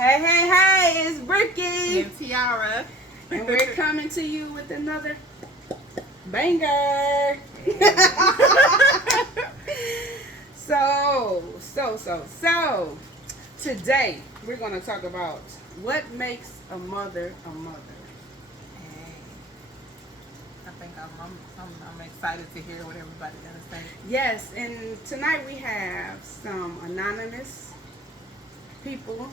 Hey, it's Bricky. And Tiara. And we're coming to you with another banger. So, today we're going to talk about what makes a mother a mother. Hey. I think I'm excited to hear what everybody's going to say. Yes, and tonight we have some anonymous people,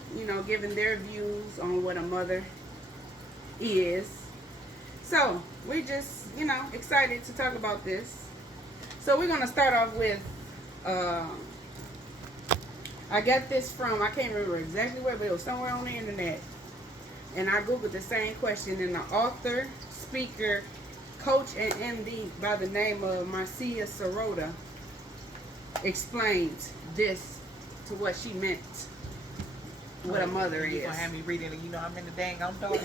giving their views on what a mother is. So, we're just, excited to talk about this. So, we're going to start off with, I got this from, I can't remember exactly where, but it was somewhere on the internet. And I Googled the same question, and the author, speaker, coach, and MD by the name of Marcia Sirota explained this to what she meant. What a mother is. You're going to have me reading it. I'm in the dang on door.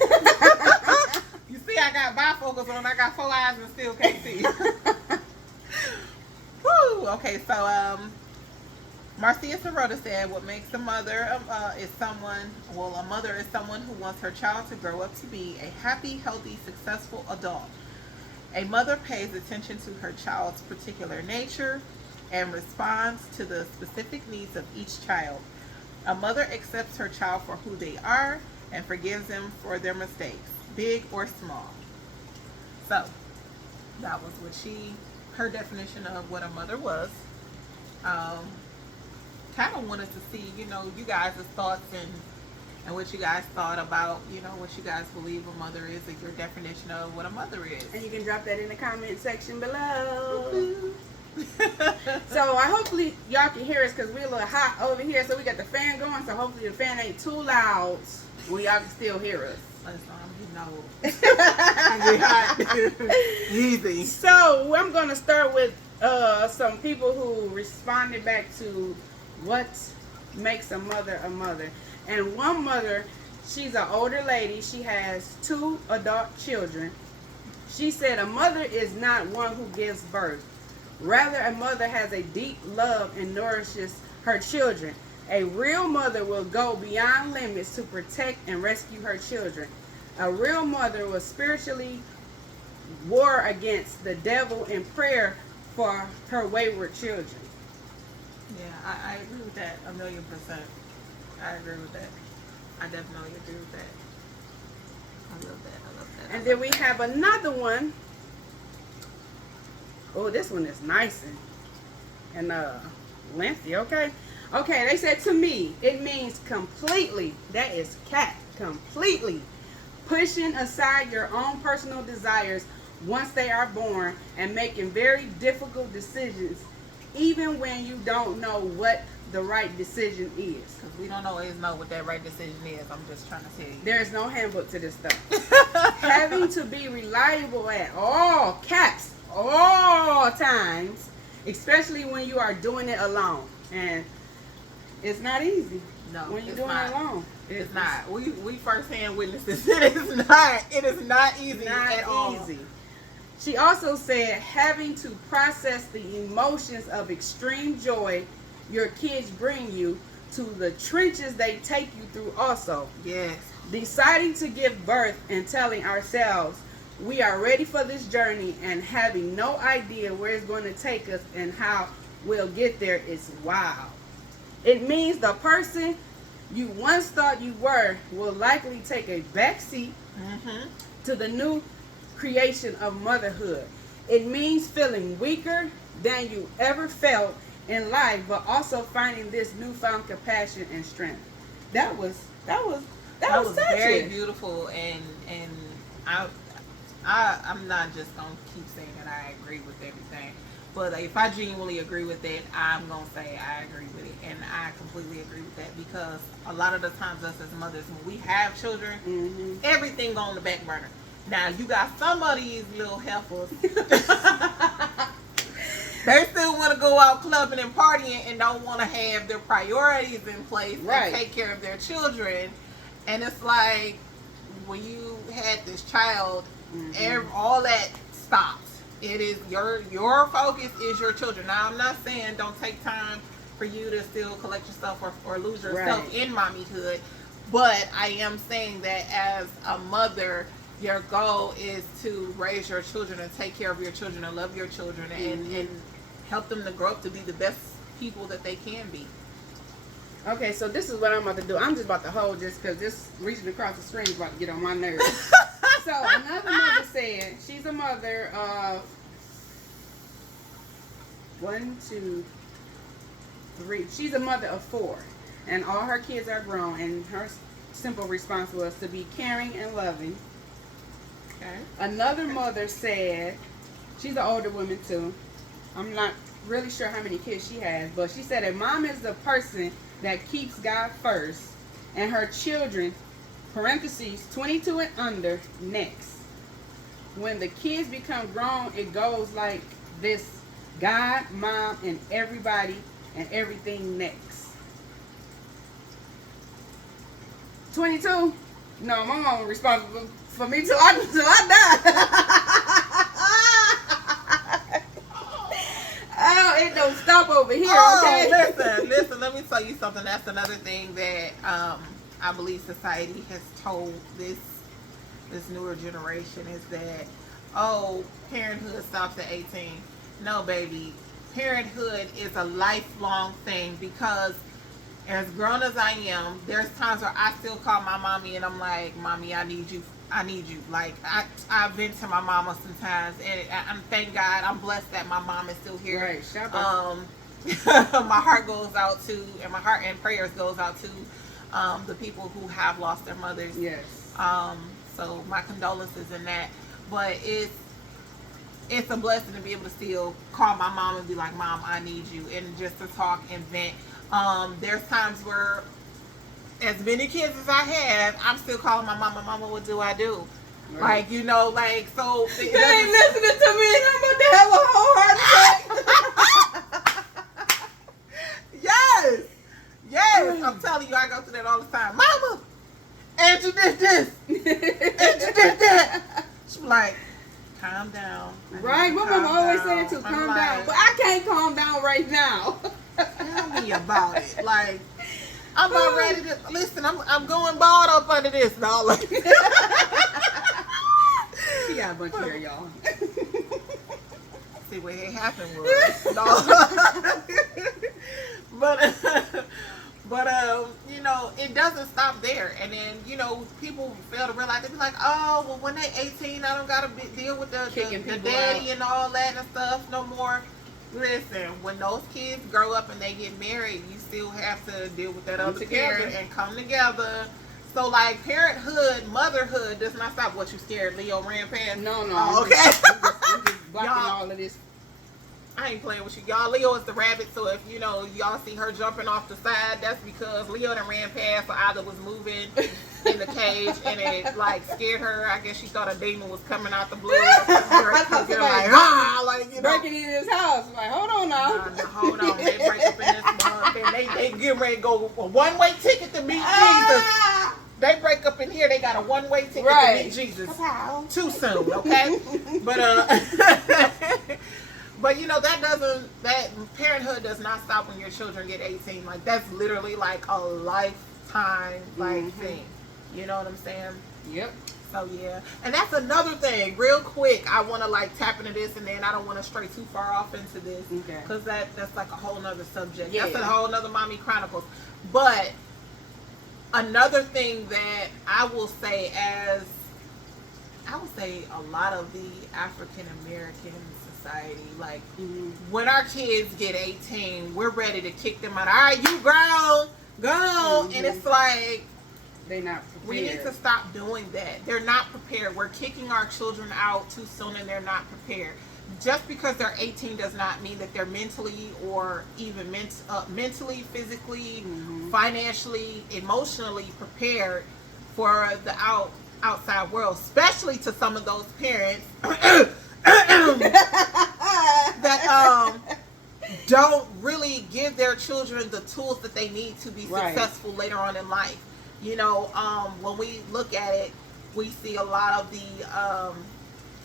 You see, I got bifocals on. I got 4 eyes and still can't see. Woo! Okay, so, Marcia Sirota said, what makes a mother is someone, a mother is someone who wants her child to grow up to be a happy, healthy, successful adult. A mother pays attention to her child's particular nature and responds to the specific needs of each child. A mother accepts her child for who they are and forgives them for their mistakes, big or small. So, that was what her definition of what a mother was. Kind of wanted to see, you guys' thoughts and what you guys thought about, what you guys believe a mother is and your definition of what a mother is. And you can drop that in the comment section below. So hopefully y'all can hear us because we're a little hot over here. So we got the fan going. So hopefully the fan ain't too loud where y'all can still hear us. Easy. So I'm going to start with some people who responded back to what makes a mother a mother. And one mother, she's an older lady. She has 2 adult children. She said a mother is not one who gives birth. Rather, a mother has a deep love and nourishes her children. A real mother will go beyond limits to protect and rescue her children. A real mother will spiritually war against the devil in prayer for her wayward children. Yeah, I agree with that 1,000,000%. I agree with that. I definitely agree with that. I love that. And then we have another one. Oh, this one is nice and lengthy, okay? Okay, they said to me, it means completely, that is cat, completely pushing aside your own personal desires once they are born and making very difficult decisions, even when you don't know what the right decision is. Because we don't always know what that right decision is. I'm just trying to tell you. There's no handbook to this stuff. Having to be reliable at all times, especially when you are doing it alone. And it's not easy. No, when you're doing it alone. It's not. We firsthand witnesses. It is not easy at all. She also said having to process the emotions of extreme joy your kids bring you to the trenches they take you through also. Yes. Deciding to give birth and telling ourselves we are ready for this journey and having no idea where it's going to take us and how we'll get there is wild. It means the person you once thought you were will likely take a backseat to the new creation of motherhood. It means feeling weaker than you ever felt in life, but also finding this newfound compassion and strength. That was very beautiful, and I'm not just gonna keep saying that I agree with everything, but if I genuinely agree with it, I'm gonna say I agree with it, and I completely agree with that because a lot of the times us as mothers, when we have children, everything on the back burner. Now you got some of these little heifers. They still want to go out clubbing and partying and don't want to have their priorities in place and take care of their children. And it's like when you had this child, all that stops. It is your focus is your children. Now I'm not saying don't take time for you to still collect yourself or lose yourself in mommyhood, But I am saying that as a mother, your goal is to raise your children and take care of your children and love your children and help them to grow up to be the best people that they can be. Okay, so this is what I'm about to do. I'm just about to hold this because this reaching across the screen is about to get on my nerves. So another mother said she's a mother of 1, 2, 3. She's a mother of 4, and all her kids are grown. And her simple response was to be caring and loving. Okay. Another mother said she's an older woman too. I'm not really sure how many kids she has, but she said that mom is the person that keeps God first, and her children, parentheses 22 and under, next. When the kids become grown, it goes like this: God, mom, and everybody and everything next. 22? No, my mom was responsible for me till I die. Oh, it don't stop over here, okay? Listen, let me tell you something. That's another thing that I believe society has told this newer generation is that, oh, parenthood stops at 18. No, baby. Parenthood is a lifelong thing, because as grown as I am, there's times where I still call my mommy and I'm like, Mommy, I need you. Like, I've been to my mama sometimes, and I'm thank God, I'm blessed that my mom is still here. Right, shout out. My heart goes out to, and my heart and prayers goes out to the people who have lost their mothers. Yes. So my condolences in that. But it's a blessing to be able to still call my mom and be like, Mom, I need you, and just to talk and vent. There's times where, as many kids as I have, I'm still calling my mama, Mama, what do I do? Right. Like, you know, like, so. They ain't listening to me, and I'm about to have a whole heart attack. Yes. I'm telling you, I go through that all the time. Mama, and you did this. And you did that. She's like, calm down. Right, my mama always said it too, calm down. But I can't calm down right now. Tell me about it. Like, I'm not ready to listen. I'm going bald up under this. No, like, she got a bunch of hair, y'all. See what had happened was no. but you know, it doesn't stop there. And then, you know, people fail to realize. They be like, oh, well, when they 18, I don't gotta deal with the daddy and all that and stuff no more. Listen, when those kids grow up and they get married, you still have to deal with that other parent and come together. So, like, parenthood, motherhood does not stop. What, you scared Leo ran past? No. Oh, okay. I'm just blocking all of this. I ain't playing with you. Y'all, Leo is the rabbit, so if, you know, y'all see her jumping off the side, that's because Leo done ran past, or either was moving in the cage and it, like, scared her. I guess she thought a demon was coming out the blue. Because they're like, like, you know. Breaking in his house. I'm like, hold on now. Hold on. They break up in this month, and they get ready to go a one-way ticket to meet Jesus. They break up in here, they got a one-way ticket to meet Jesus. Too soon, okay? But you know, that parenthood does not stop when your children get 18. Like, that's literally like a lifetime thing. You know what I'm saying? Yep. So yeah. And that's another thing, real quick, I want to like tap into this, and then I don't want to stray too far off into this. Okay. Because that's like a whole nother subject. Yeah. That's a whole nother Mommy Chronicles. But another thing that I will say a lot of the African American society, like, when our kids get 18, we're ready to kick them out. All right, you grown, go. And it's like, they're not prepared. we need to stop doing that. They're not prepared. We're kicking our children out too soon, and they're not prepared. Just because they're 18 does not mean that they're mentally or even mentally, physically, financially, emotionally prepared for the outside world, especially to some of those parents that don't really give their children the tools that they need to be successful later on in life. You know, when we look at it, we see a lot of the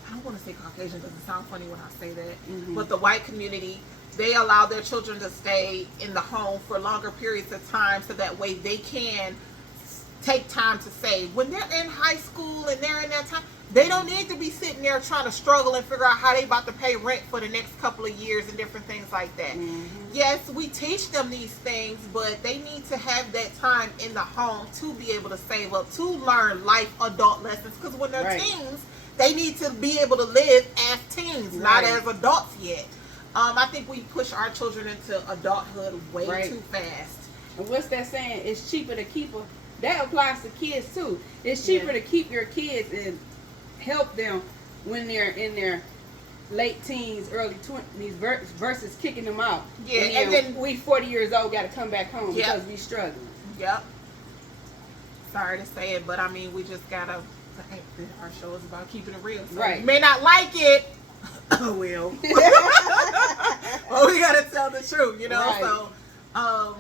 I don't want to say Caucasian because it sounds funny when I say that, but the white community, they allow their children to stay in the home for longer periods of time so that way they can take time to save. When they're in high school and they're in that time, they don't need to be sitting there trying to struggle and figure out how they about to pay rent for the next couple of years and different things like that. Yes, we teach them these things, but they need to have that time in the home to be able to save up, to learn life adult lessons. Because when they're teens, they need to be able to live as teens, not as adults yet. I think we push our children into adulthood way too fast. And what's that saying? It's cheaper to keep a... That applies to kids too. It's cheaper to keep your kids and help them when they're in their late teens, early 20s versus kicking them out. Yeah, and then we 40 years old got to come back home because we struggling. Yep. Sorry to say it, but I mean, we just gotta. Our show is about keeping it real. So you may not like it. Well, well, we gotta tell the truth, you know. So,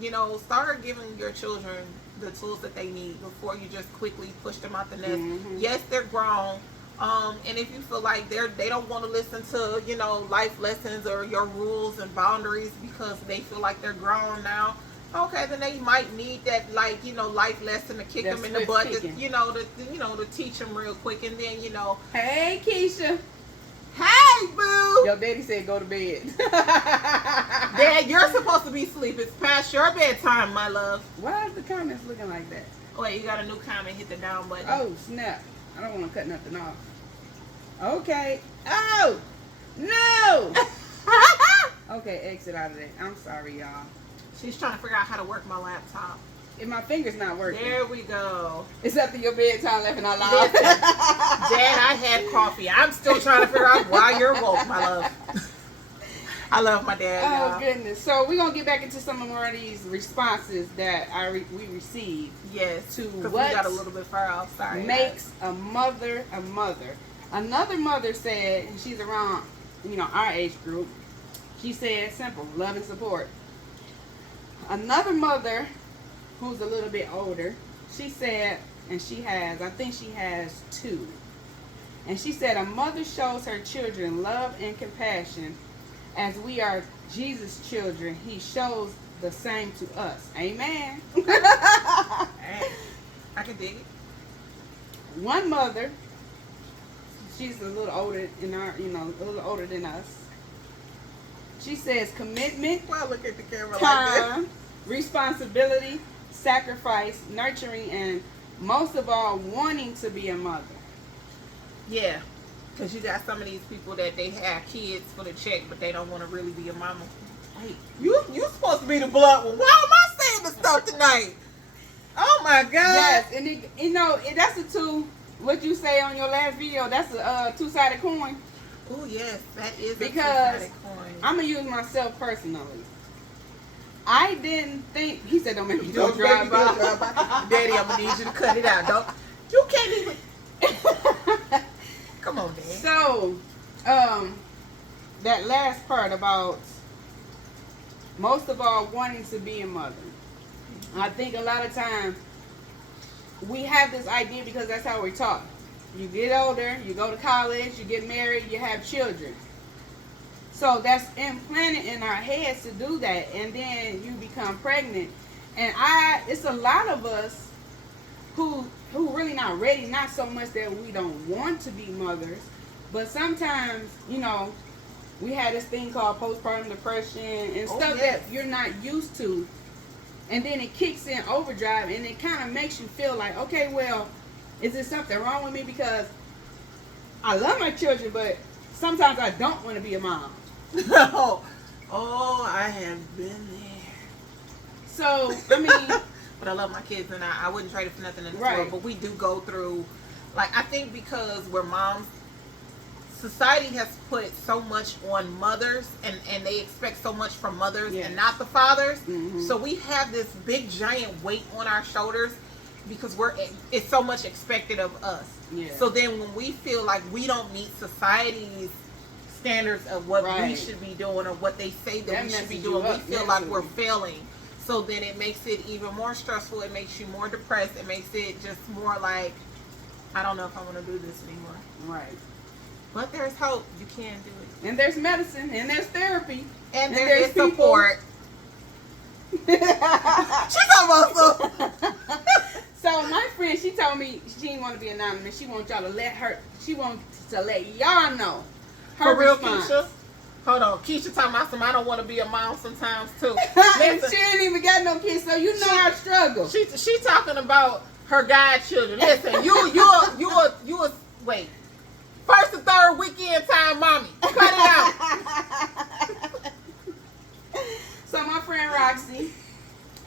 you know, start giving your children the tools that they need before you just quickly push them out the nest. Yes, they're grown. And if you feel like they don't want to listen to, you know, life lessons or your rules and boundaries because they feel like they're grown now, okay, then they might need that, like, you know, life lesson to kick them in the butt, to teach them real quick, and then, you know, hey Keisha, hey boo, your daddy said go to bed. Dad, you're supposed to be asleep. It's past your bedtime, my love. Why is the comments looking like that? Wait, you got a new comment. Hit the down button. Oh snap! I don't want to cut nothing off. Okay. Oh no. Okay, exit out of that. I'm sorry, y'all. She's trying to figure out how to work my laptop. If my finger's not working. There we go. It's after your bedtime, laughing out loud. Dad, I had coffee. I'm still trying to figure out why you're woke, my love. I love my dad. Oh, y'all. goodness. So we're going to get back into some more of these responses that we received. Yes. To what what we got a little bit far off. Sorry. Makes a mother a mother. Another mother said, and she's around, you know, our age group. She said, simple, love and support. Another mother who's a little bit older, she said, and I think she has two. And she said, a mother shows her children love and compassion. As we are Jesus' children, he shows the same to us. Amen. I can dig it. One mother, she's a little older a little older than us. She says commitment, Well, look at the camera time, like responsibility, sacrifice, nurturing, and most of all, wanting to be a mother. Yeah. Because you got some of these people that they have kids for the check, but they don't want to really be a mama. Hey, you supposed to be the blunt one. Why am I saying this stuff tonight? Oh my God. Yes, and that's what you say on your last video, that's a two-sided coin. Oh yes, that is Because a two-sided coin. I'm going to use myself personally. I didn't think, he said don't make me do a Don't make me drive do a by. drive-by. Daddy, I'm going to need you to cut it out. You can't even. Come on, Dad. So, that last part about most of all wanting to be a mother. I think a lot of times we have this idea because that's how we're taught. You get older, you go to college, you get married, you have children. So that's implanted in our heads to do that, and then you become pregnant. And it's a lot of us who really not ready, not so much that we don't want to be mothers, but sometimes, you know, we had this thing called postpartum depression and stuff that you're not used to. And then it kicks in overdrive and it kind of makes you feel like, okay, well, is there something wrong with me? Because I love my children, but sometimes I don't want to be a mom. Oh, I have been there. So, I mean... But I love my kids, and I wouldn't trade it for nothing in this world. But we do go through, like, I think because we're moms, society has put so much on mothers, and they expect so much from mothers and not the fathers. So we have this big giant weight on our shoulders because it's so much expected of us. So then when we feel like we don't meet society's standards of what we should be doing or what they say that we should be doing, we feel like we're failing. So then it makes it even more stressful. It makes you more depressed. It makes it just more like, I don't know if I want to do this anymore. Right. But there's hope. You can do it. And there's medicine. And there's therapy. And there's support. She's almost so. So So my friend, she told me she didn't want to be anonymous. She wants y'all to she wants to let y'all know her For real, response. Keisha? Hold on. Keisha talking about some, I don't want to be a mom sometimes, too. And she ain't even got no kids, so you know our struggle. She talking about her godchildren. Listen, you wait. First and third weekend time, mommy. Cut it out. So my friend Roxy,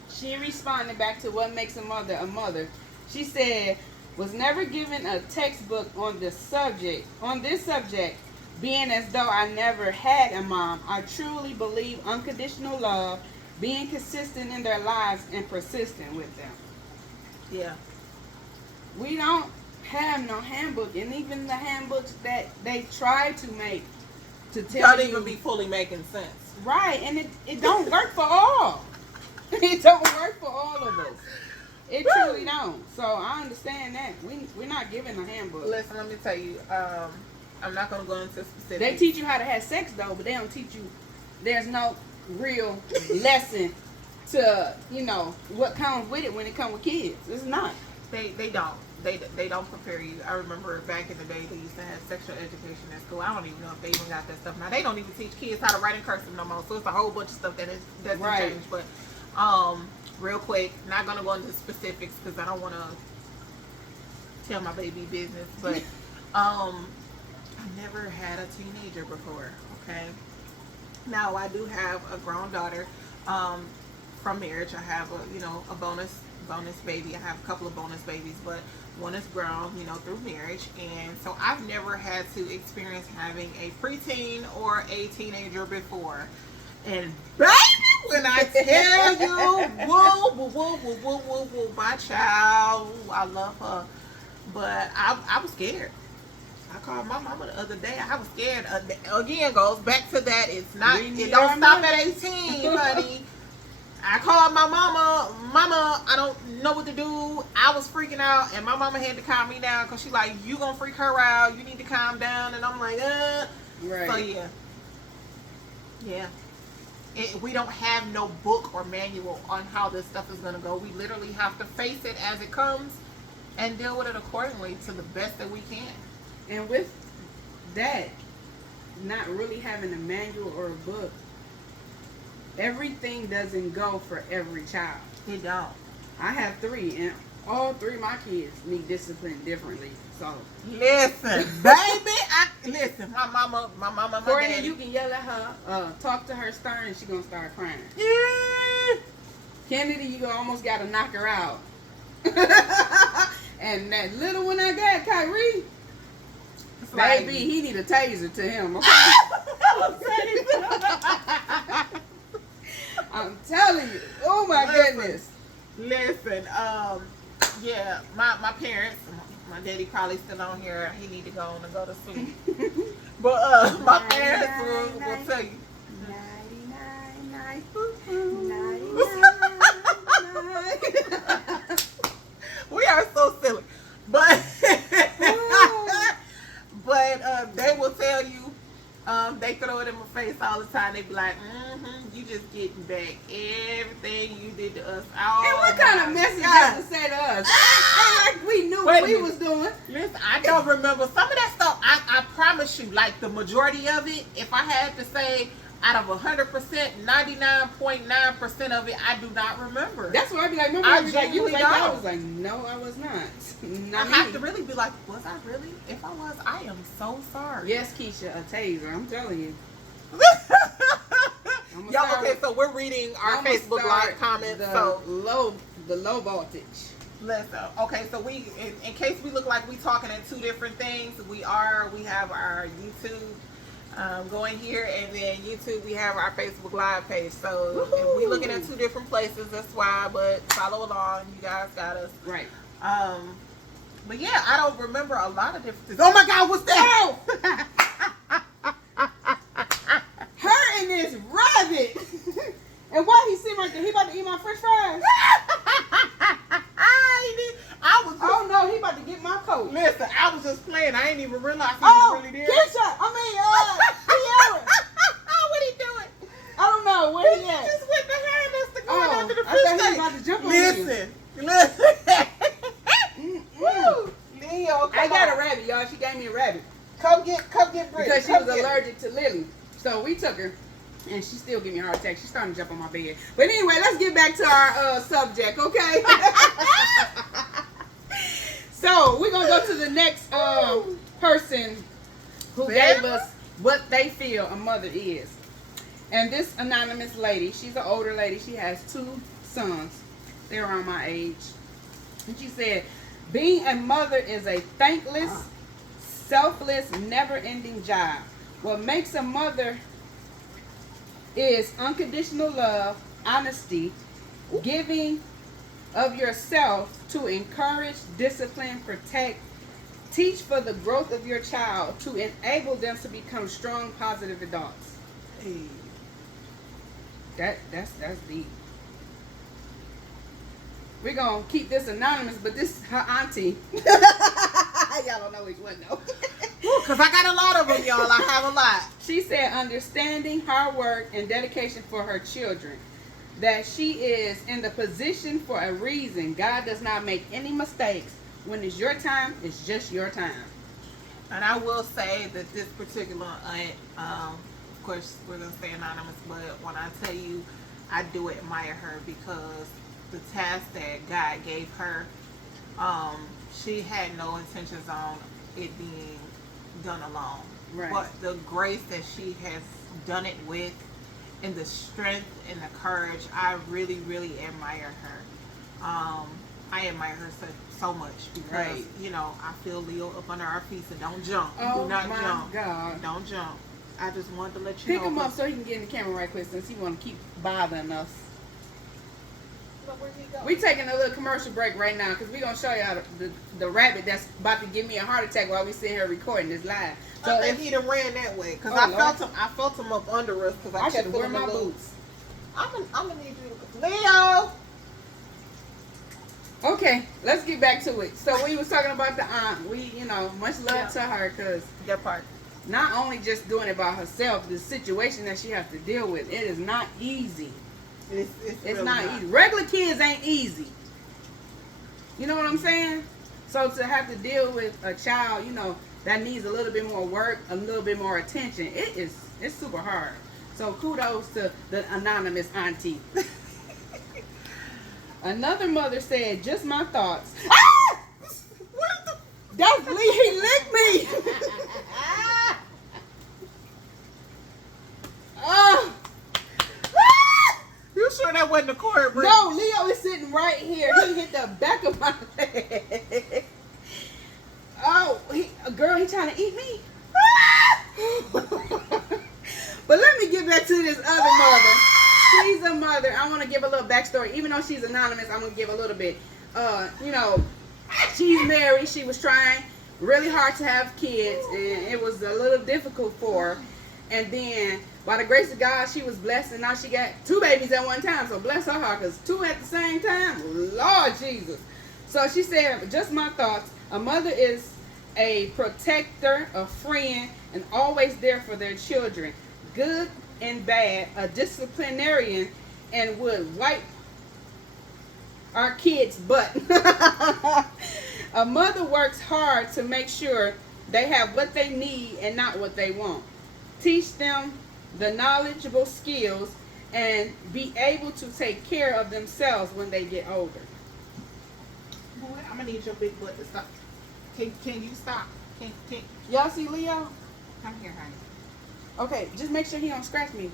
she responded back to what makes a mother a mother. She said, was never given a textbook on this subject, being as though I never had a mom. I truly believe unconditional love, being consistent in their lives and persistent with them. Yeah. We don't have no handbook, and even the handbooks that they try to make to tell Don't you, even be fully making sense. right, and it don't work for all. It don't work for all of us. It truly don't. So I understand that we're not given a handbook. Listen, let me tell you. I'm not gonna go into specifics. They teach you how to have sex though, but they don't teach you. There's no real lesson to what comes with it when it comes with kids. It's not. They don't. They don't prepare you. I remember back in the day they used to have sexual education at school. I don't even know if they even got that stuff now. They don't even teach kids how to write in cursive no more. So it's a whole bunch of stuff that's right. changed. But real quick, not gonna go into specifics because I don't want to tell my baby business. But I never had a teenager before. Okay. Now I do have a grown daughter from marriage. I have a bonus baby. I have a couple of bonus babies, but one is grown, through marriage. And so I've never had to experience having a preteen or a teenager before. And baby, when I tell you, whoa, my child, I love her. But I was scared. I called my mama the other day. I was scared. Again, goes back to that. It don't stop at 18, honey. I called my mama, I don't know what to do. I was freaking out, and my mama had to calm me down because she like, you gonna freak her out. You need to calm down. And I'm like, Right. So, yeah. We don't have no book or manual on how this stuff is gonna go. We literally have to face it as it comes and deal with it accordingly to the best that we can. And with that, not really having a manual or a book, everything doesn't go for every child. It don't. I have 3, and all 3 of my kids need discipline differently. So listen, baby, listen. My mama, my Courtney, daddy. you can yell at her, talk to her stern, and she gonna start crying. Yeah. Kennedy, you almost gotta knock her out. And that little one I got, Kyrie, baby, he need a taser to him. Okay? I'm telling you. Oh my goodness. Listen, yeah, my parents, my daddy probably still on here. He need to go on and go to sleep. But my parents will tell you. 99. We are so silly. But they will tell you, they throw it in my face all the time. They be like, you just getting back everything you did to us. Oh, and what kind of message does it say to us? Ain't like we knew what we was doing. Listen, I don't remember some of that stuff. I promise you, like the majority of it, if I had to say out of 100%, 99.9% of it, I do not remember. That's why I be like, remember I was like, you was like, I was like, no, I was not. I have to really be like, was I really? If I was, I am so sorry. Yes, Keisha, a taser. I'm telling you. Y'all, okay, so we're reading our Facebook Live comments. The low voltage. Listen, okay, so we, in case we look like we talking at 2 different things, we have our YouTube going here, and then YouTube, we have our Facebook Live page. So if we looking at 2 different places, that's why, but follow along. You guys got us. Right. But yeah, I don't remember a lot of different things. Oh my God, what's that? Her and this rabbit. And why he sitting right there? He about to eat my French fries. Oh no, he about to get my coat. Listen, I was just playing. I ain't even realize he was really there. Keisha, Kiara. What he doing? I don't know where he at. He just went behind us to go under the fish I thought he was about to jump on you. Listen. y'all. She gave me a rabbit Come get Brittany. because she Come was get allergic to Lily. So we took her, and she still gave me a heart attack. She's starting to jump on my bed. But anyway, let's get back to our subject, okay? So we're gonna go to the next person who gave us what they feel a mother is. And this anonymous lady, she's an older lady. She has 2 sons. They're around my age. And she said, being a mother is a thankless, selfless, never-ending job. What makes a mother is unconditional love, honesty, giving of yourself to encourage, discipline, protect, teach for the growth of your child, to enable them to become strong, positive adults. Hey. That's deep. We're gonna keep this anonymous, but this is her auntie. Y'all don't know which one though. Because I got a lot of them, y'all. I have a lot. She said understanding, hard work, and dedication for her children. That she is in the position for a reason. God does not make any mistakes. When it's your time, it's just your time. And I will say that this particular aunt, of course, we're going to stay anonymous, but when I tell you, I do admire her because the task that God gave her, she had no intentions on it being done alone. Right. But the grace that she has done it with, and the strength and the courage, I really, really admire her. I admire her so much because, Right. you know, I feel Leo up under our feet, so don't jump. Oh Do not my jump. God. Don't jump. I just wanted to let you Pick know. him up so he can get in the camera right quick since he want to keep bothering us. Where's he going? We taking a little commercial break right now because we're going to show y'all the rabbit that's about to give me a heart attack while we sit here recording this live. So I think if he'd have ran that way because Oh, I Lord. felt him up under us because I I should kept have worn feeling my a little. boots. I'm gonna need you to Leo. Okay, let's get back to it. So we was talking about the aunt. We, much love to her because That part. not only just doing it by herself, the situation that she has to deal with, it is not easy. It's It's really not easy. Regular kids ain't easy. You know what I'm saying? So to have to deal with a child, that needs a little bit more work, a little bit more attention, it's super hard. So kudos to the anonymous auntie. Another mother said, just my thoughts. Ah! What the? That's Lee, he licked me. Oh. You sure that wasn't the cord? Brittany? No, Leo is sitting right here. He hit the back of my leg. Oh, girl, he trying to eat me. But let me get back to this other mother. She's a mother. I want to give a little backstory. Even though she's anonymous, I'm going to give a little bit. She's married. She was trying really hard to have kids, and it was a little difficult for her. And then, by the grace of God, she was blessed, and now she got 2 babies at one time. So bless her heart, because 2 at the same time, Lord Jesus. So she said, just my thoughts. A mother is a protector, a friend, and always there for their children. Good and bad, a disciplinarian, and would wipe our kids' butt. A mother works hard to make sure they have what they need and not what they want. Teach them the knowledgeable skills and be able to take care of themselves when they get older. Boy, I'm gonna need your big butt to stop. Can you stop? Can Y'all see Leo? come here, honey. Okay, just make sure he don't scratch me.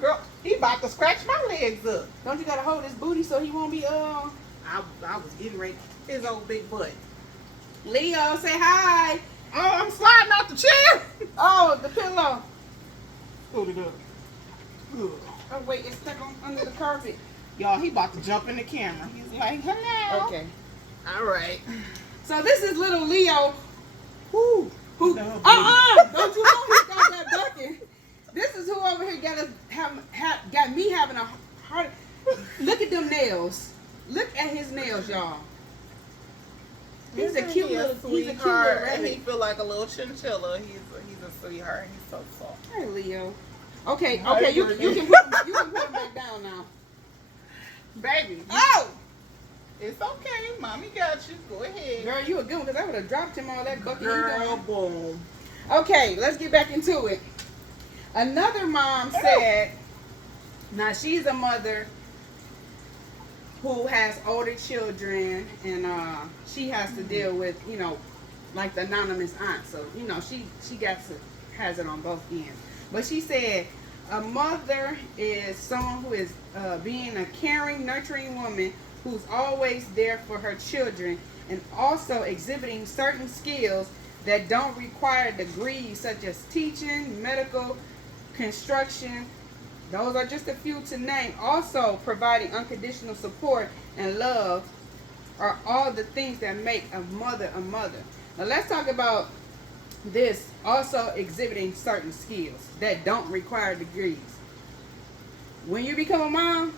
Girl, he about to scratch my legs up. Don't you gotta hold his booty so he won't be I was getting ready. His old big butt. Leo, say hi. Oh, I'm sliding out the chair. Oh, the pillow. Hold it up. Ugh. Oh wait, it's stuck under the carpet. Y'all, he about to jump in the camera. He's like, hello. Okay. All right. So this is little Leo. Woo. Who? No, baby. Don't you know he got that bucket? This is who over here got me having a heart. Look at them nails. Look at his nails, y'all. He's a cute little sweetheart, and he rabbit. feel like a little chinchilla. He's a sweetheart. He's so soft. Hey, Leo. Okay, Hi, you Brittany. can put him back down now. Baby. Oh! It's okay. Mommy got you. Go ahead. Girl, you a good one because I would have dropped him all that bucket. Girl, boom. Okay, let's get back into it. Another mom said, now she's a mother who has older children, and she has to deal with, like the anonymous aunt. So, she has it on both ends. But she said, a mother is someone who is being a caring, nurturing woman who's always there for her children and also exhibiting certain skills that don't require degrees such as teaching, medical, construction. Those are just a few to name. Also providing unconditional support and love are all the things that make a mother a mother. Now let's talk about this, also exhibiting certain skills that don't require degrees. When you become a mom,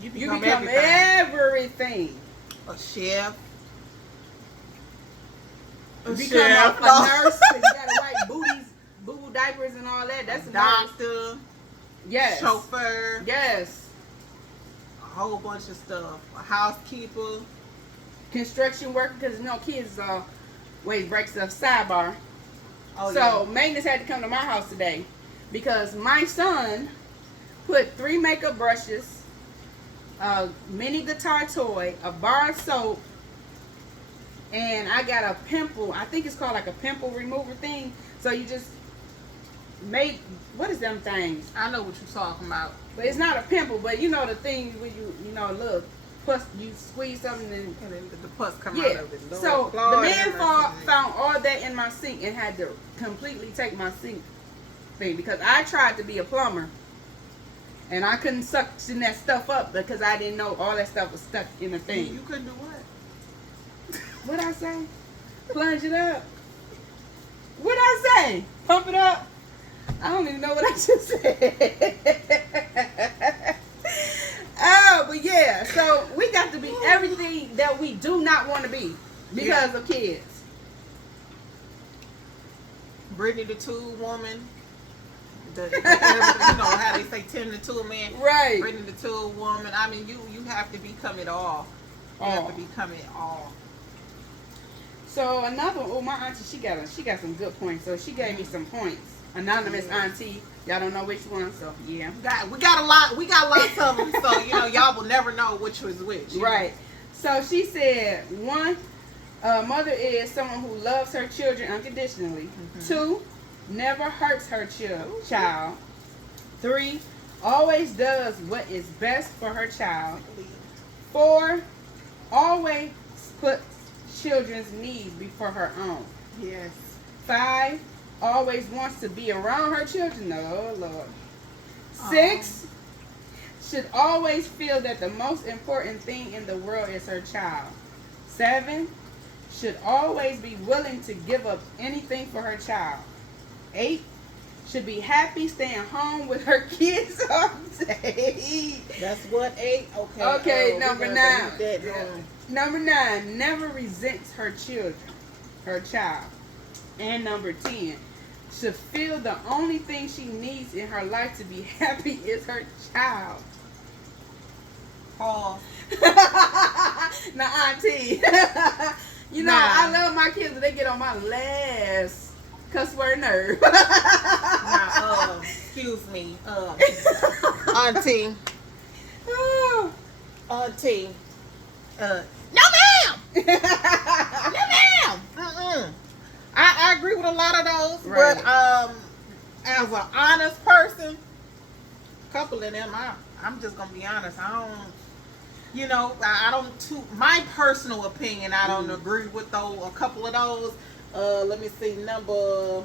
you become everything. A chef. You become a nurse, and you gotta wipe boo diapers and all that. That's a doctor. Yes. Chauffeur. Yes. A whole bunch of stuff. A housekeeper. Construction worker, because kids always break stuff. Sidebar. Oh, so maintenance had to come to my house today because my son put 3 makeup brushes, a mini guitar toy, a bar of soap, and I got a pimple. I think it's called like a pimple remover thing. So you just make, what is them things? I know what you're talking about. But it's not a pimple, but the thing where look, plus you squeeze something and then the pus come yeah. out of it. So the man found all that in my sink and had to completely take my sink thing because I tried to be a plumber and I couldn't suction that stuff up because I didn't know all that stuff was stuck in the thing. You couldn't do what? What'd I say? Plunge it up. What'd I say? Pump it up. I don't even know what I just said. Oh, but yeah, so we got to be everything that we do not want to be because of kids. Brittany the Tool Woman. How they say 10 to 2 man. Right. Brittany the Tool Woman. I mean, you have to become it all. You have to become it all. So another, my auntie, she got some good points. So she gave me some points. Anonymous auntie. Y'all don't know which one, so yeah. We got a lot. We got lots of them. So y'all will never know which was which. Right. So she said, 1, mother is someone who loves her children unconditionally. Mm-hmm. 2, never hurts her child. 3, always does what is best for her child. 4, always puts children's needs before her own. Yes. 5, always wants to be around her children. Oh, Lord. 6, should always feel that the most important thing in the world is her child. 7, should always be willing to give up anything for her child. 8, should be happy staying home with her kids all day. That's what 8? Okay. Okay, number 9. Number 9, never resents her child. And number 10, should feel the only thing she needs in her life to be happy is her child. Pause. Now, auntie, I love my kids, but they get on my last cuss word nerve. Now, excuse me, auntie. Auntie. No, ma'am. No, ma'am. I agree with a lot of those, right. But as an honest person, a couple of them, I'm just gonna be honest. I don't. My personal opinion, I don't agree with those. A couple of those. Let me see. Number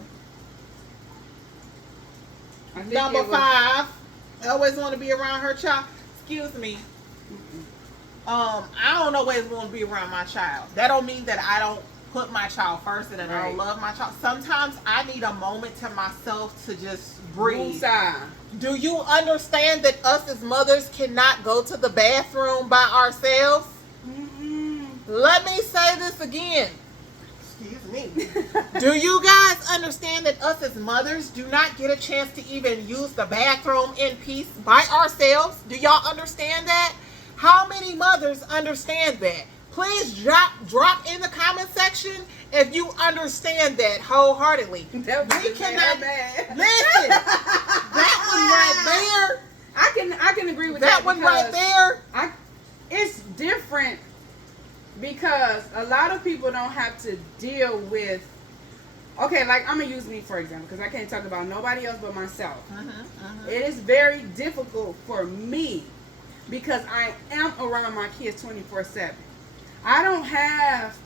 5. I always want to be around her child. Excuse me. I don't always want to be around my child. That don't mean that I don't put my child first and that I don't love my child. Sometimes I need a moment to myself to just breathe. Do you understand that us as mothers cannot go to the bathroom by ourselves? Mm-hmm. Let me say this again. Excuse me. Do you guys understand that us as mothers do not get a chance to even use the bathroom in peace by ourselves? Do y'all understand that? How many mothers understand that? Please drop in the comment section if you understand that wholeheartedly. That We was cannot bad. listen. That one right I can agree with there. that. That one right there. It's different because a lot of people don't have to deal with. Okay, like I'm gonna use me for example because I can't talk about nobody else but myself. It is very difficult for me because I am around my kids 24/7. I don't have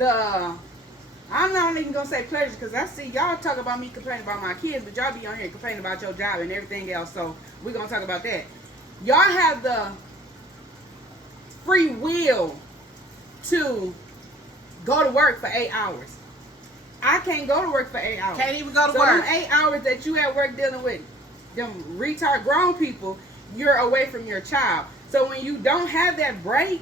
I'm not even gonna say pleasure because I see y'all talk about me complaining about my kids, but y'all be on here complaining about your job and everything else. So we're gonna talk about that. Y'all have the free will to go to work for 8 hours. I can't go to work for 8 hours. Can't even go to so work. them 8 hours that you at work dealing with them retard grown people, you're away from your child. So when you don't have that break,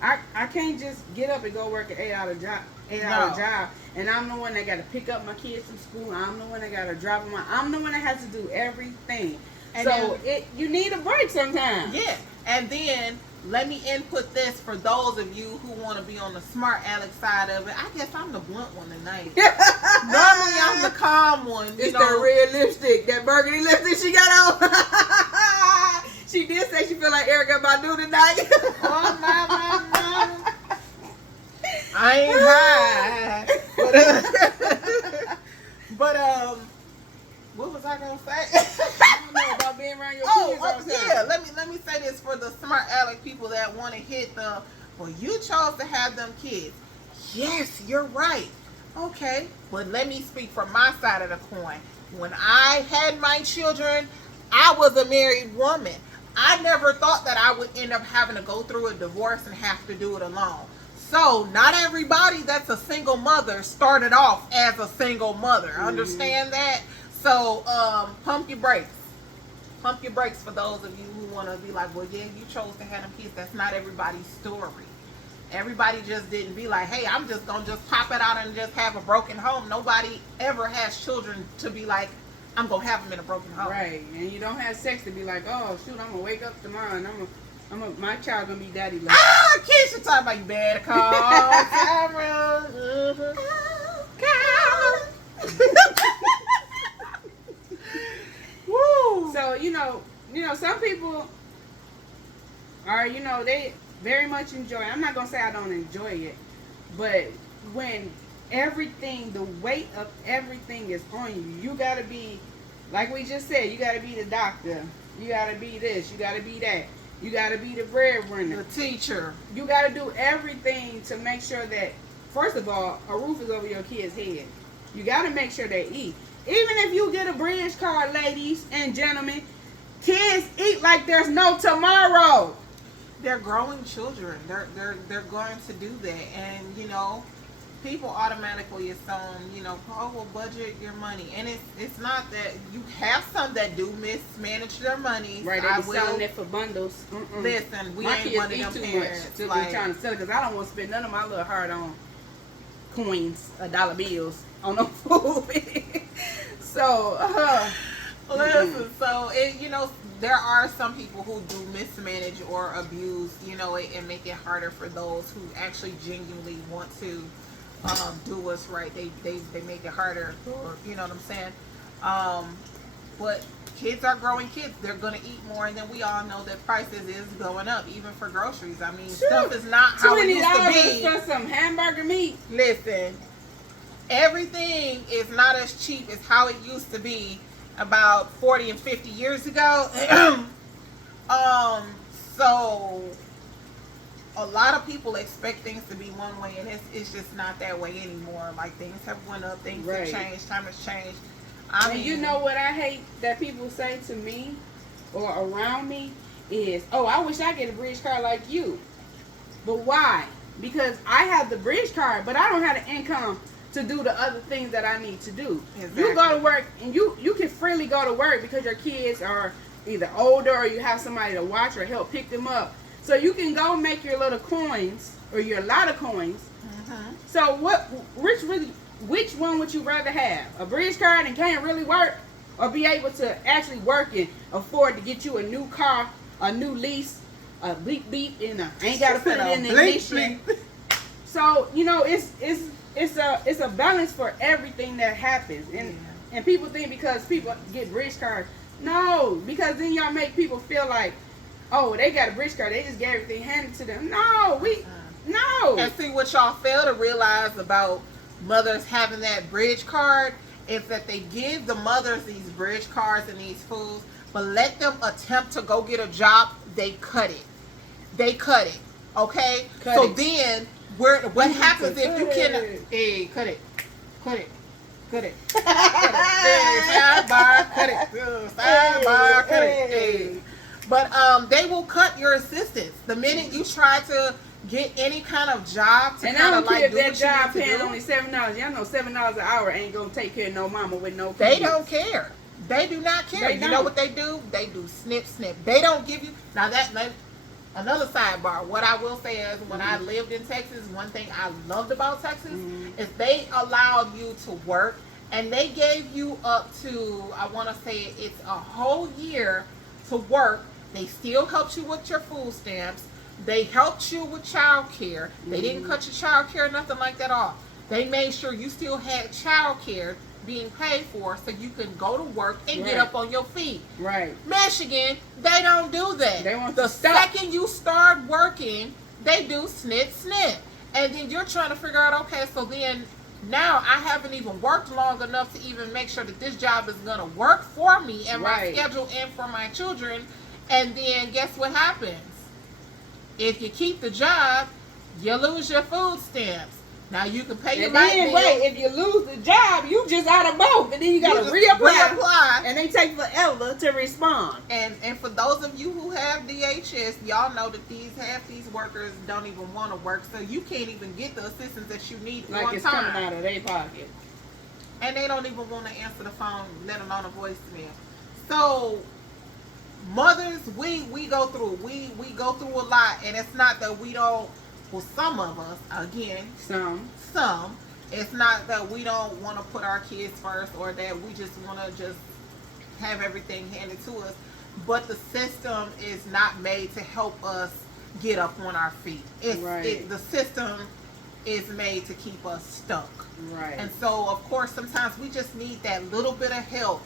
I can't just get up and go work an 8-hour job. 8-hour job, and I'm the one that got to pick up my kids from school. I'm the one that got to drop them. I'm the one that has to do everything. And so you need a break sometimes. Yeah, and then let me input this for those of you who want to be on the smart Alex side of it. I guess I'm the blunt one tonight. Normally I'm the calm one. It's that red lipstick, that burgundy lipstick she got on. She did say she feel like Erykah Badu tonight. Oh my. I ain't high. But what was I gonna say? I don't know about being around your kids all the time. Yeah. Let me say this for the smart aleck people that want to hit the. Well, you chose to have them kids. Yes, you're right. Okay, but let me speak from my side of the coin. When I had my children, I was a married woman. I never thought that I would end up having to go through a divorce and have to do it alone. So, not everybody that's a single mother started off as a single mother. Understand that? So, pump your brakes. Pump your brakes for those of you who want to be like, well, yeah, you chose to have them kids. That's not everybody's story. Everybody just didn't be like, hey, I'm just going to just pop it out and just have a broken home. Nobody ever has children to be like, I'm going to have them in a broken home. Right. And you don't have sex to be like, oh, shoot, I'm going to wake up tomorrow and my child gonna be daddy love. Keisha talking about you better call Woo. So you know, some people are, they very much enjoy. I'm not gonna say I don't enjoy it, but when everything, the weight of everything is on you, you gotta be, like we just said, you gotta be the doctor, you gotta be this, you gotta be that. You got to be the breadwinner. The teacher. You got to do everything to make sure that, first of all, a roof is over your kids' head. You got to make sure they eat. Even if you get a bridge card, ladies and gentlemen, kids eat like there's no tomorrow. They're growing children. They're going to do that. And, people automatically assume, oh, well, budget your money. And it's not that. You have some that do mismanage their money. Right, they be selling it for bundles. Listen, we my ain't kids one of eat them too parents. much to be trying to sell it because I don't want to spend none of my little hard-on coins, dollar bills on no food. So, listen, so there are some people who do mismanage or abuse, it, and make it harder for those who actually genuinely want to do what's right. They make it harder, or you know what I'm saying. But kids are growing kids. They're gonna eat more, and then we all know that prices is going up, even for groceries. I mean, stuff is not how it used to be. $20 for some hamburger meat. Listen, everything is not as cheap as how it used to be about 40 and 50 years ago. So a lot of people expect things to be one way, and it's just not that way anymore. Like, things have went up, things have changed, time has changed. I mean, you know what I hate that people say to me or around me is, oh, I wish I get a bridge card like you. But why? Because I have the bridge card, but I don't have the income to do the other things that I need to do. Exactly. You go to work, and you can freely go to work because your kids are either older or you have somebody to watch or help pick them up. So you can go make your little coins or your lot of coins. Mm-hmm. So which one would you rather have? A bridge card and can't really work, or be able to actually work and afford to get you a new car, a new lease, a bleep bleep and I ain't gotta She put said it in the a bleep, ignition. bleep. So it's a balance for everything that happens, and people think because people get bridge cards, no, because then y'all make people feel like, oh, they got a bridge card, they just get everything handed to them. No, no. And see what y'all fail to realize about mothers having that bridge card is that they give the mothers these bridge cards and these foods, but let them attempt to go get a job, they cut it. They cut it. Okay? Then what happens if you cannot cut it. Cut it. Cut it. Hey, sidebar, cut it. Sidebar, cut it. Hey. But they will cut your assistance the minute you try to get any kind of job to and kind I of don't care like if do that what you job need to paying do. only $7. Y'all know $7 an hour ain't gonna take care of no mama with no kids. They don't care. They do not care. They You don't. know what they do? They do snip snip. They don't give you now that another sidebar. What I will say is when I lived in Texas, one thing I loved about Texas is they allowed you to work and they gave you up to, I want to say it's a whole year to work. They still helped you with your food stamps. They helped you with child care. They didn't cut your child care, nothing like that off. They made sure you still had child care being paid for so you can go to work and get up on your feet. Right. Michigan, they don't do that. They want the to stop. second you start working, they do snip snip. And then you're trying to figure out, okay, so then now I haven't even worked long enough to even make sure that this job is going to work for me and my schedule and for my children. And then guess what happens? If you keep the job, you lose your food stamps. Now you can pay your And light then bill. wait, if you lose the job, you just out of both, and then you gotta reapply, and they take forever to respond. And for those of you who have DHS, y'all know that half these workers don't even want to work, so you can't even get the assistance that you need Like on it's time. coming out of their pocket. And they don't even want to answer the phone, let alone a voicemail. So mothers, we go through a lot, and it's not that we don't. Well, some of us, again, some. It's not that we don't want to put our kids first, or that we just want to just have everything handed to us. But the system is not made to help us get up on our feet. The system is made to keep us stuck. Right. And so, of course, sometimes we just need that little bit of help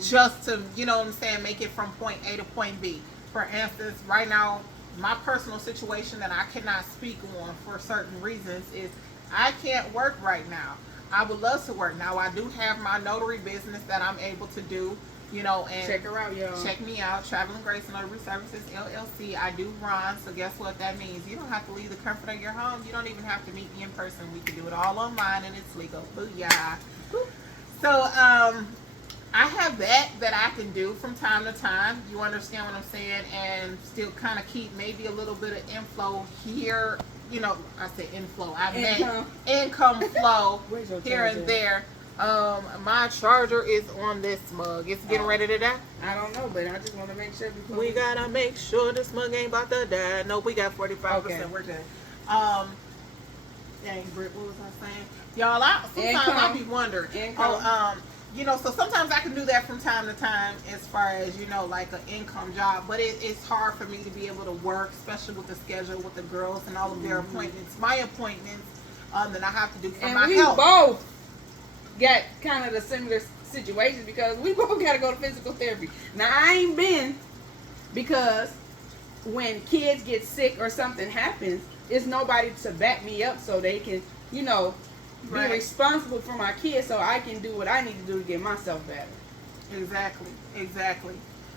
just to, you know what I'm saying, make it from point A to point B. For instance, right now, my personal situation that I cannot speak on for certain reasons is I can't work right now. I would love to work. Now, I do have my notary business that I'm able to do, you know, and check her out, y'all. Check me out, Traveling Grace Notary Services, LLC. I do run, so guess what that means? You don't have to leave the comfort of your home. You don't even have to meet me in person. We can do it all online, and it's legal. Booyah. So, I have that I can do from time to time. You understand what I'm saying? And still kind of keep maybe a little bit of inflow here. You know, I said inflow. I meant income flow here and there. My charger is on this mug. It's getting ready to die. I don't know, but I just want to make sure before we gotta make sure this mug ain't about to die. Nope, we got 45%. Okay. We're good. Dang, Britt, what was I saying? Y'all, sometimes I be wondering. You know, so sometimes I can do that from time to time as far as, you know, like an income job. But it's hard for me to be able to work, especially with the schedule with the girls and all of their appointments. My appointments that I have to do for my health. And we both got kind of the similar situation because we both got to go to physical therapy. Now, I ain't been because when kids get sick or something happens, it's nobody to back me up so they can, you know, be responsible for my kids so I can do what I need to do to get myself better. Exactly.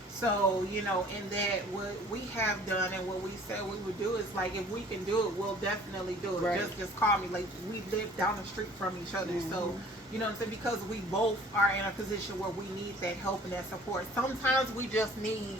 So, you know, in that, what we have done and what we said we would do is, like, if we can do it, we'll definitely do it. Right. Just call me. Like, we live down the street from each other. So, you know what I'm saying? Because we both are in a position where we need that help and that support. Sometimes we just need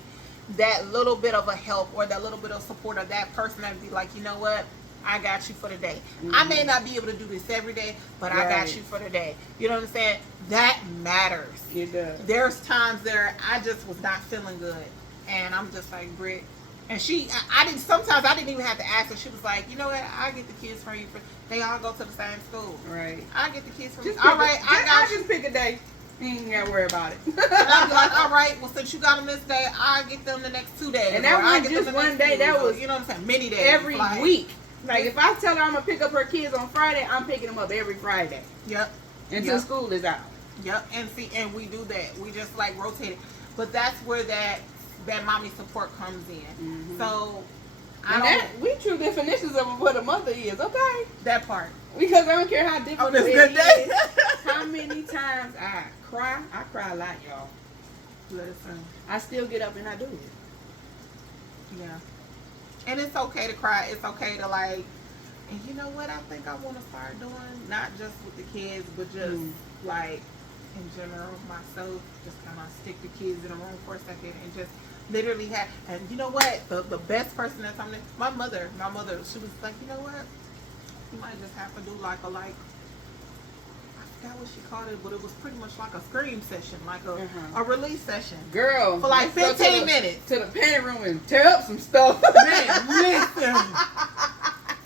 that little bit of a help or that little bit of support of that person that be like, you know what? I got you for the day. I may not be able to do this every day, but I got you for the day. You know what I'm saying? That matters. It does. There's times there I just was not feeling good, and I'm just like, Britt. And sometimes I didn't even have to ask her. She was like, you know what? I get the kids from you. They all go to the same school. Right. I get the kids from Just you. All right, I just pick a day. You ain't gotta worry about it. And I'd be like, all right, well, since you got them this day, I'll get them the next 2 days. And that or I'll wasn't get them just the one next day, few that weeks, or, was you know what I'm saying, many days. every like, week. Like, if I tell her I'm gonna pick up her kids on Friday, I'm picking them up every Friday Yep. until Yep. school is out. Yep. And see, and we do that. We just like rotate it. But that's where that mommy support comes in. Mhm. So And that, we true definitions of what a mother is, okay? that part. Because I don't care how difficult On this it good day. is, how many times I cry a lot, y'all. Listen. I still get up and I do it. Yeah. And it's okay to cry. It's okay to like, and you know what I think I want to start doing? Not just with the kids, but just like in general, myself, just kind of stick the kids in a room for a second and just literally have, and you know what? The best person that's something, my mother, she was like, you know what? You might just have to do like a, like, I forgot what she called it, but it was pretty much like a scream session, like a release session. Girl, For like let's go 15 minutes. To the panic room and tear up some stuff. Man, listen.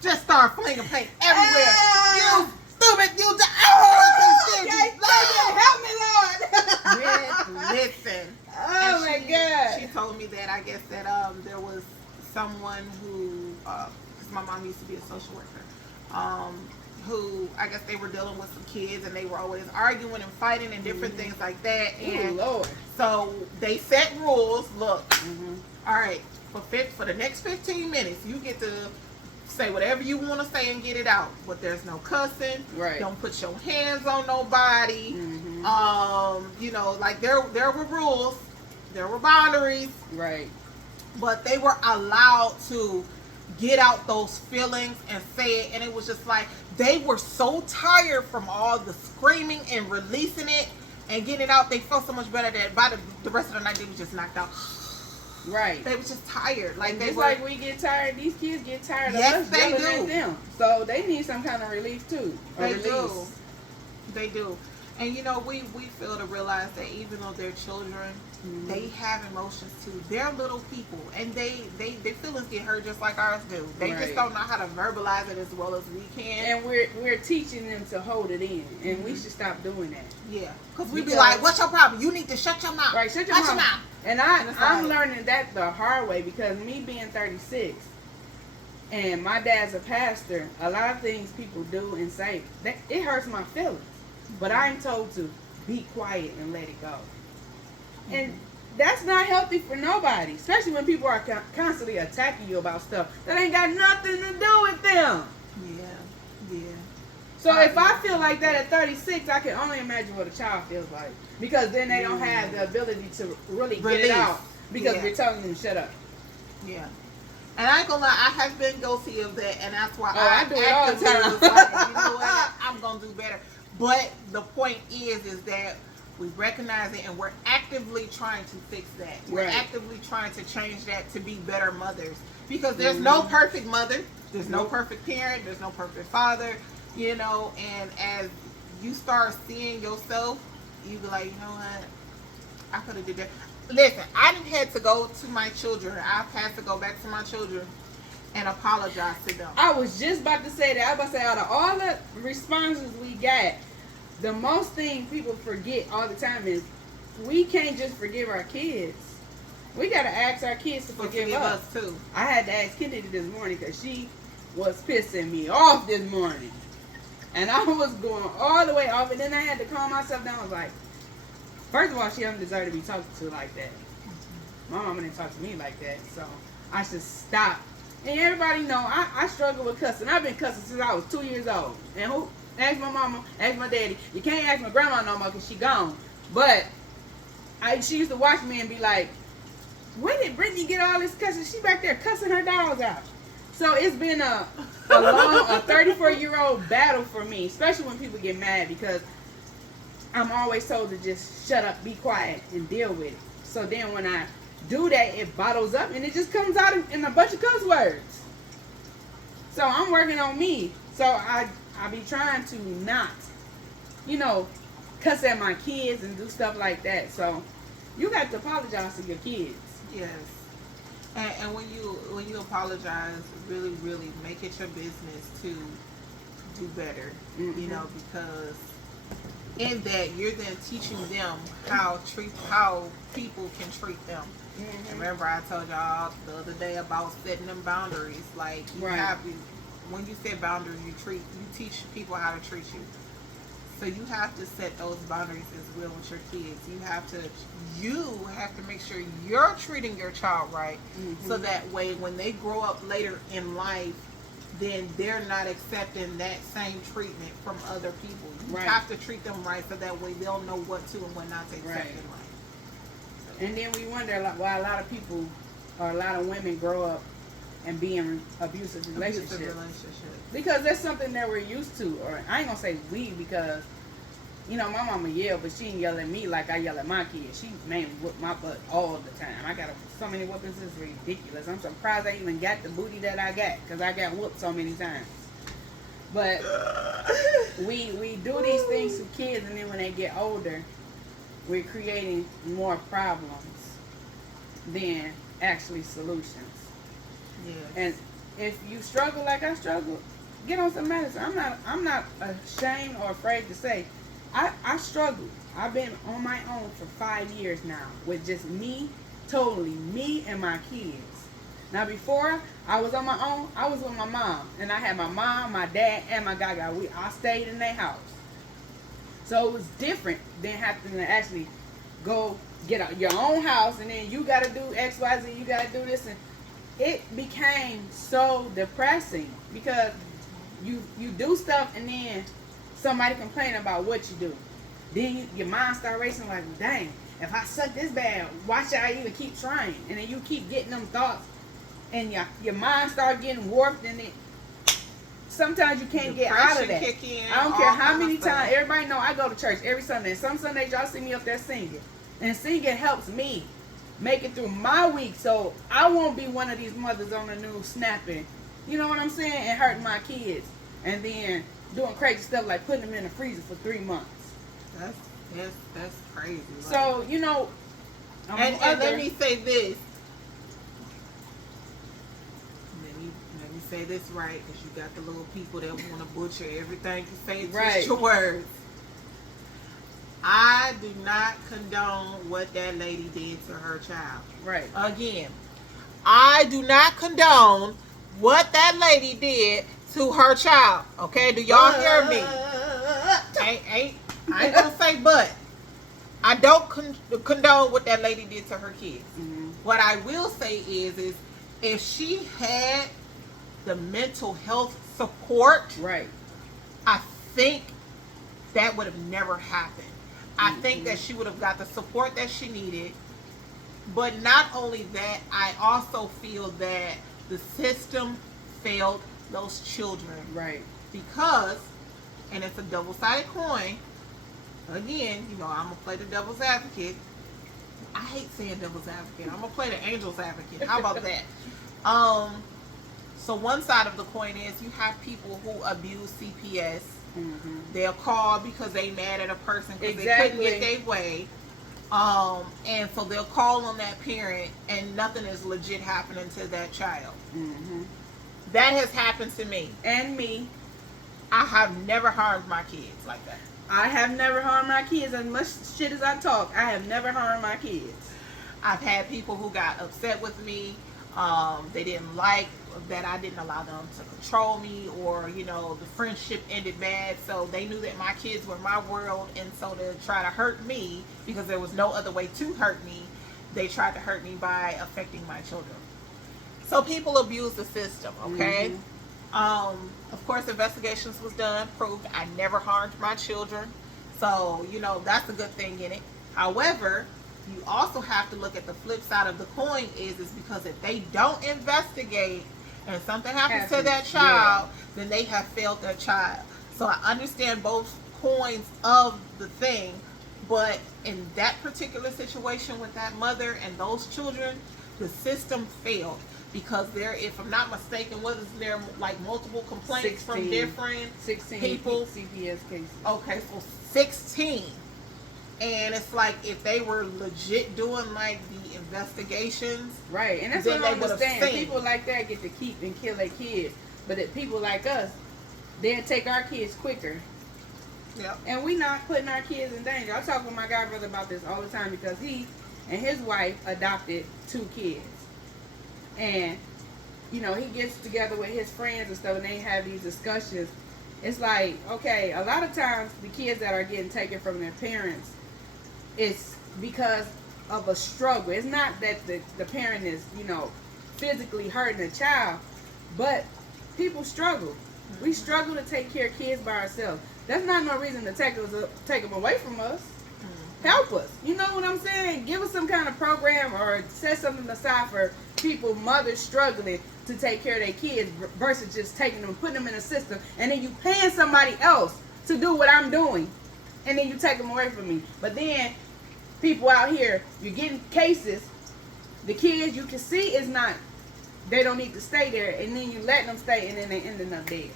Just start flinging paint everywhere. You stupid, you just, Okay, help me, Lord. Man, listen. Oh my God. She told me that I guess that there was someone who, because my mom used to be a social worker, who I guess they were dealing with some kids and they were always arguing and fighting and different things like that. And Lord. so they set rules. Look, all right, for the next 15 minutes, you get to say whatever you want to say and get it out, but there's no cussing. Right. Don't put your hands on nobody. You know, like there were rules, there were boundaries. Right. But they were allowed to get out those feelings and say it, and it was just like they were so tired from all the screaming and releasing it and getting it out. They felt so much better that by the rest of the night they were just knocked out. Right. They were just tired. Like and they just were, like we get tired, these kids get tired of Yes, us they yelling do. at them. So they need some kind of relief too. They Release. do. They do. And you know, we fail to realize that even though they're children, they have emotions too. They're little people, and their feelings get hurt just like ours do. They just Right. don't know how to verbalize it as well as we can. And we're teaching them to hold it in, and we should stop doing that. Yeah, because we be Because- like, "What's your problem? You need to shut your mouth." Right, shut your Shut mouth. And And it's I'm like- learning that the hard way because me being 36 and my dad's a pastor, a lot of things people do and say, that it hurts my feelings. But I'm told to be quiet and let it go. And that's not healthy for nobody, especially when people are constantly attacking you about stuff that ain't got nothing to do with them. Yeah. So if I feel like that at 36, I can only imagine what a child feels like. Because then they don't have the ability to really get Release. it out. Because Yeah. we're telling them to shut up. Yeah. And I ain't gonna lie, I have been guilty of that, and that's why I do it all the actively time. was like, you know what, I'm gonna do better. But the point is that we recognize it, and we're actively trying to fix that. We're Right. actively trying to change that to be better mothers, because there's no perfect mother, there's no Nope. perfect parent, there's no perfect father, you know. And as you start seeing yourself, you be like, you know what, I could have did that. Listen, I didn't have to go to my children. I've had to go back to my children and apologize to them. I was just about to say that. I was about to say, out of all the responses we got, the most thing people forget all the time is we can't just forgive our kids. We got to ask our kids to forgive us. too. I had to ask Kennedy this morning because she was pissing me off this morning. And I was going all the way off, and then I had to calm myself down. I was like, first of all, she doesn't deserve to be talked to like that. My mama didn't talk to me like that, so I should stop. And everybody know I struggle with cussing. I've been cussing since I was 2 years old. And who? Ask my mama, ask my daddy. You can't ask my grandma no more because she gone. But she used to watch me and be like, when did Brittany get all this cussing? She back there cussing her dogs out. So it's been a 34-year-old battle for me, especially when people get mad, because I'm always told to just shut up, be quiet, and deal with it. So then when I do that, it bottles up and it just comes out in a bunch of cuss words. So I'm working on me. So I be trying to not, cuss at my kids and do stuff like that. So you got to apologize to your kids. Yes. And when you apologize, really, really make it your business to do better. Mm-hmm. You know, because in that you're then teaching them how people can treat them. Mm-hmm. Remember, I told y'all the other day about setting them boundaries. Like you Right. have, when you set boundaries, you teach people how to treat you. So you have to set those boundaries as well with your kids. You have to make sure you're treating your child right, so that way when they grow up later in life, then they're not accepting that same treatment from other people. You Right. have to treat them right, so that way they'll know what to and what not to accept Right. in life. And then we wonder why a lot of people or a lot of women grow up and be in abusive relationships. Because that's something that we're used to. Or I ain't gonna say we, because you know my mama yell, but she ain't yell at me like I yell at my kids. She made me whip my butt all the time. I got so many whoopings, it's ridiculous. I'm surprised I even got the booty that I got, because I got whooped so many times. But we do these things to kids, and then when they get older, we're creating more problems than actually solutions. Yes. And if you struggle like I struggle, get on some medicine. I'm not ashamed or afraid to say I struggle. I've been on my own for 5 years now with just me, totally me and my kids. Now before I was on my own, I was with my mom, and I had my mom, my dad, and my gaga. I stayed in their house. So it was different than having to actually go get your own house, and then you got to do X, Y, Z, you got to do this. And it became so depressing, because you do stuff, and then somebody complain about what you do. Then your mind start racing like, dang, if I suck this bad, why should I even keep trying? And then you keep getting them thoughts, and your mind start getting warped, and it sometimes you can't get out of that. Kick in, I don't care how all many kinds of times. stuff. Everybody know I go to church every Sunday. And some Sundays y'all see me up there singing, and singing helps me make it through my week, so I won't be one of these mothers on the news snapping, you know what I'm saying, and hurting my kids, and then doing crazy stuff like putting them in the freezer for 3 months. That's crazy. Like, So you know, and let me say this. Let me say this right, because you got the little people that want to butcher everything you say and twist your words. I do not condone what that lady did to her child. Right. Again, I do not condone what that lady did to her child. Okay, do y'all hear me? I ain't gonna say but. I don't condone what that lady did to her kids. Mm-hmm. What I will say is if she had the mental health support, Right. I think that would have never happened. I think that she would have got the support that she needed. But not only that, I also feel that the system failed those children. Right. Because, and it's a double-sided coin, again, you know, I'm going to play the devil's advocate. I hate saying devil's advocate. I'm going to play the angel's advocate. How about that? So one side of the coin is you have people who abuse CPS. Mm-hmm. They'll call because they mad at a person because Exactly. they couldn't get their way. And so they'll call on that parent and nothing is legit happening to that child. Mm-hmm. That has happened to me. And me. I have never harmed my kids like that. I have never harmed my kids. As much shit as I talk, I have never harmed my kids. I've had people who got upset with me. They didn't like that I didn't allow them to control me, or, you know, the friendship ended bad. So they knew that my kids were my world. And so to try to hurt me, because there was no other way to hurt me, they tried to hurt me by affecting my children. So people abuse the system, okay? Mm-hmm. Of course, investigations was done, proved I never harmed my children. So, you know, that's a good thing in it. However, you also have to look at the flip side of the coin is because if they don't investigate and something happens to that child, then they have failed their child. So I understand both coins of the thing, but in that particular situation with that mother and those children, the system failed. Because there, if I'm not mistaken, wasn't there like multiple complaints from different 16 people? CPS cases. Okay, so 16. And it's like if they were legit doing like the investigations. Right, and that's then what I they would've understand. seen. People like that get to keep and kill their kids. But if people like us, they'll take our kids quicker Yep. And we not putting our kids in danger. I talk with my god brother about this all the time because he and his wife adopted 2 kids. And, you know, he gets together with his friends and stuff and they have these discussions. It's like, okay, a lot of times the kids that are getting taken from their parents, it's because of a struggle. It's not that the parent is, you know, physically hurting the child, but people struggle. We struggle to take care of kids by ourselves. That's not no reason to take them away from us. Help us. You know what I'm saying? Give us some kind of program or set something aside for people, mothers struggling to take care of their kids versus just taking them, putting them in a system, and then you paying somebody else to do what I'm doing, and then you take them away from me. But then people out here, you're getting cases. The kids you can see is not, they don't need to stay there, and then you let them stay, and then they ending up dead.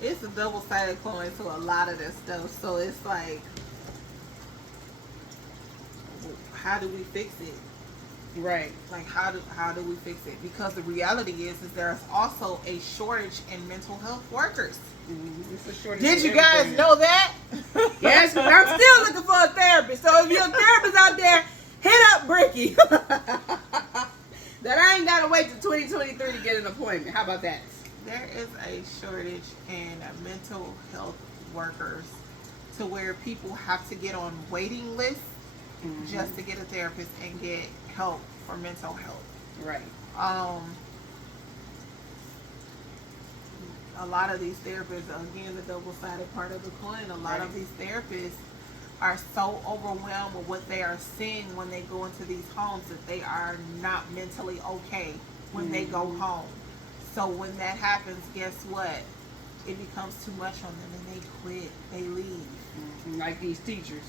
It's a double-sided coin to a lot of this stuff. So it's like, how do we fix it? Right. Like, how do we fix it? Because the reality is there's also a shortage in mental health workers. It's a shortage. Did you of guys everything. know that? Yes, but I'm still looking for a therapist. So if you're a therapist out there, hit up Bricky. That I ain't gotta wait till 2023 to get an appointment. How about that? There is a shortage in mental health workers to where people have to get on waiting lists just to get a therapist and get help for mental health. Right. A lot of these therapists, again, the double-sided part of the coin, a lot of these therapists are so overwhelmed with what they are seeing when they go into these homes that they are not mentally okay when they go home. So when that happens, guess what? It becomes too much on them and they quit. They leave. Like these teachers.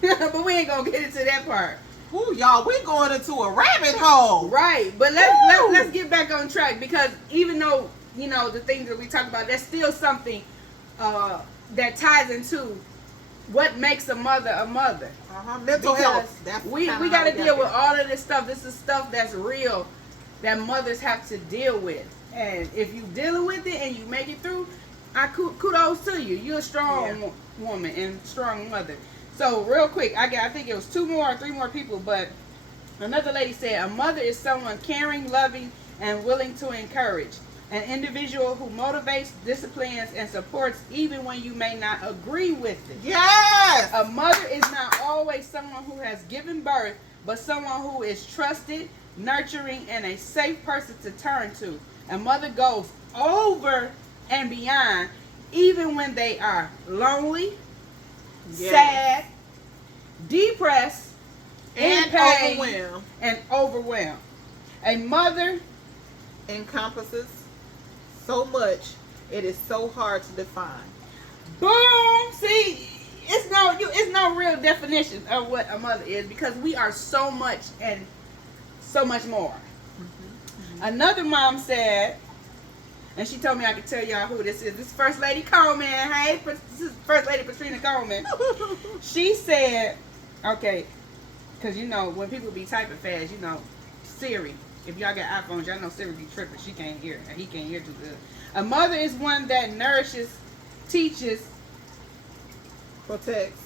But we ain't gonna get into that part. Ooh, y'all, we're going into a rabbit hole. Right. But let's get back on track, because even though, you know, the things that we talk about, there's still something that ties into what makes a mother a mother. Mental health. That's we got to deal with all of this stuff. This is stuff that's real that mothers have to deal with. And if you dealing with it and you make it through, kudos to you. You're a strong woman and strong mother. So real quick, I think it was 2 more or 3 more people, but another lady said, a mother is someone caring, loving, and willing to encourage. An individual who motivates, disciplines, and supports even when you may not agree with it. Yes! A mother is not always someone who has given birth, but someone who is trusted, nurturing, and a safe person to turn to. A mother goes over and beyond, even when they are lonely, sad, depressed, in pain, and overwhelmed. A mother encompasses so much, it is so hard to define. Boom! See, it's no real definition of what a mother is, because we are so much and so much more. Another mom said, and she told me I could tell y'all who this is. This is First Lady Coleman. Hey, this is First Lady Patrina Coleman. She said, okay, because you know, when people be typing fast, you know, Siri, if y'all got iPhones, y'all know Siri be tripping. She can't hear, and he can't hear too good. A mother is one that nourishes, teaches, protects.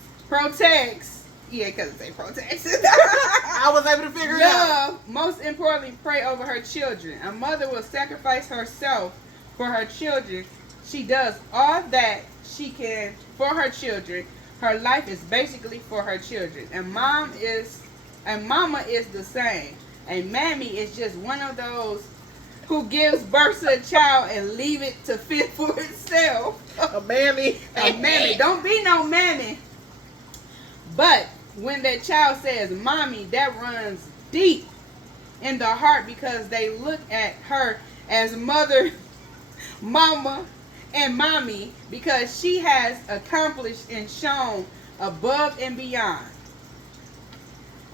Yeah, because it say protects. I was able to figure it out. Love, most importantly, pray over her children. A mother will sacrifice herself for her children. She does all that she can for her children. Her life is basically for her children. And mama is the same. A mammy is just one of those who gives birth to a child and leave it to fend for itself. A mammy. A mammy. Don't be no mammy. But when that child says mommy, that runs deep in the heart, because they look at her as mother, mama, and mommy, because she has accomplished and shown above and beyond.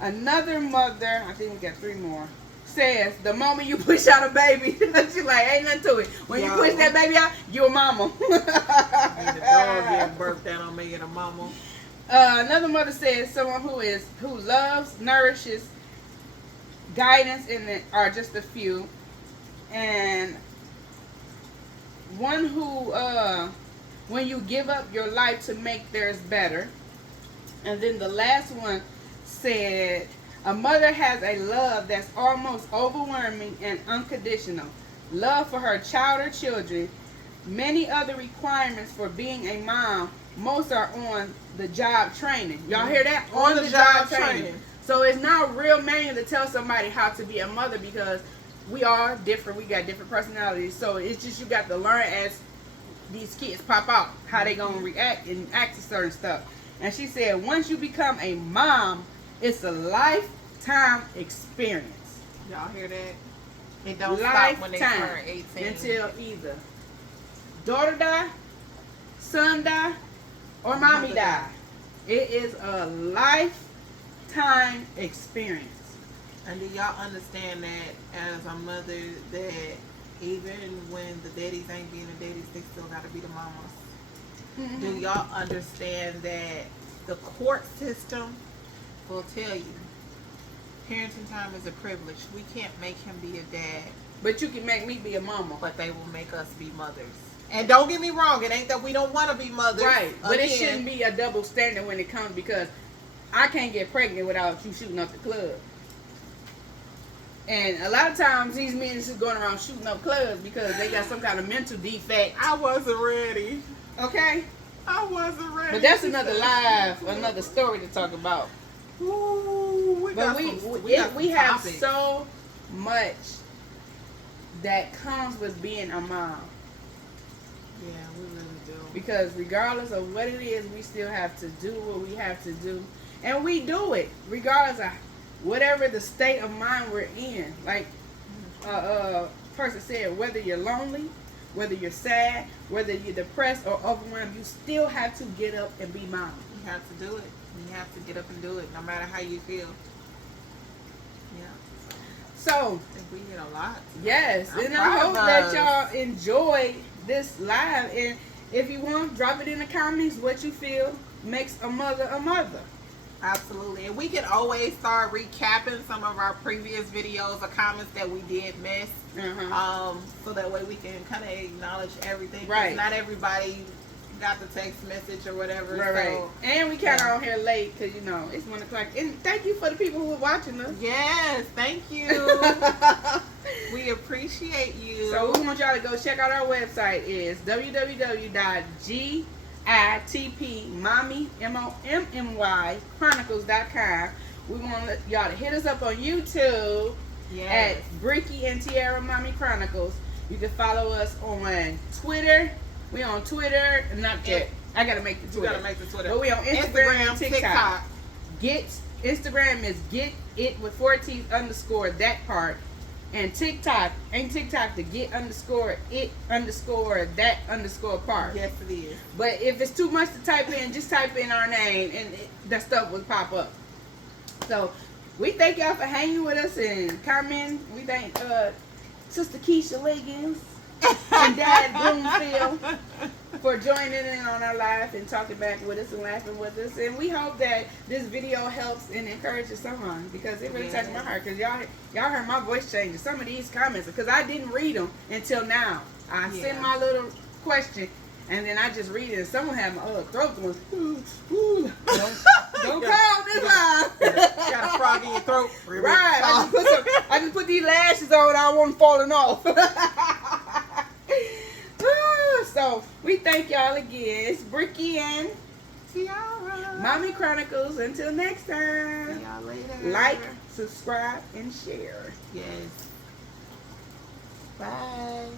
Another mother, I think we got 3 more, says the moment you push out a baby, she's like, ain't nothing to it. When you push that baby out, you're a mama. And the dog getting birthed out on me and a mama. Another mother says someone who loves, nourishes, guidance, and are just a few. And one who, when you give up your life to make theirs better. And then the last one said, a mother has a love that's almost overwhelming and unconditional. Love for her child or children. Many other requirements for being a mom. Most are on the job training. Y'all hear that? On the job training. So it's not real manual to tell somebody how to be a mother, because we are different. We got different personalities. So it's just you got to learn as these kids pop out how they gonna react and act to certain stuff. And she said, once you become a mom, it's a lifetime experience. Y'all hear that? It don't stop when they turn 18. Until either daughter die, son die, or mommy die. It is a lifetime experience. And do y'all understand that as a mother, that even when the daddies ain't being the daddies, they still gotta be the mamas? Mm-hmm. Do y'all understand that the court system will tell you parenting time is a privilege? We can't make him be a dad, But you can make me be a mama. but they will make us be mothers. And don't get me wrong, it ain't that we don't want to be mothers. Right. But it Again, shouldn't be a double standard when it comes, because I can't get pregnant without you shooting up the club. And a lot of times these men is just going around shooting up clubs because they got some kind of mental defect. I wasn't ready. Okay? I wasn't ready. But that's another story to talk about. Ooh, But we have so much that comes with being a mom. Yeah, we really do. Because regardless of what it is, we still have to do what we have to do. And we do it regardless of whatever the state of mind we're in. Like a person said, whether you're lonely, whether you're sad, whether you're depressed or overwhelmed, you still have to get up and be mom. You have to do it. You have to get up and do it, no matter how you feel. Yeah. So, I think we hit a lot. yes, I'm and I proud hope of that us. y'all enjoyed this live. And if you want, drop it in the comments what you feel makes a mother a mother. Absolutely. And we can always start recapping some of our previous videos or comments that we did miss. So that way we can kind of acknowledge everything. 'Cause Right. not everybody got the text message or whatever. Right. So, And we kind of on here late because, you know, it's 1 o'clock. And thank you for the people who are watching us. yes, thank you. We appreciate you. So we want y'all to go check out our website. Is www.gitpmommychronicles.com. We want y'all to hit us up on YouTube yes. at Bricky and Tiara Mommy Chronicles. You can follow us on Twitter. We on Twitter, not yet. I gotta make the You Twitter. gotta make the Twitter. But we on Instagram, and TikTok. TikTok. Instagram is get it with 4 T's underscore that part. And TikTok, ain't TikTok the get underscore it underscore that underscore part. Yes, it is. But if it's too much to type in, just type in our name and that stuff will pop up. So we thank y'all for hanging with us and commenting. We thank Sister Keisha Liggins and Dad Bloomfield for joining in on our live and talking back with us and laughing with us. And we hope that this video helps and encourages someone, because it really touched my heart. Because y'all heard my voice change. Some of these comments, because I didn't read them until now. I sent my little question and then I just read it, and someone had my throat going, ooh. Don't call this line. Got a frog in your throat. Right. I just put these lashes on. I wasn't falling off. So we thank y'all again. It's Bricky and Tiara. Mommy Chronicles. Until next time. See y'all later. Like, subscribe, and share. Yes. Bye.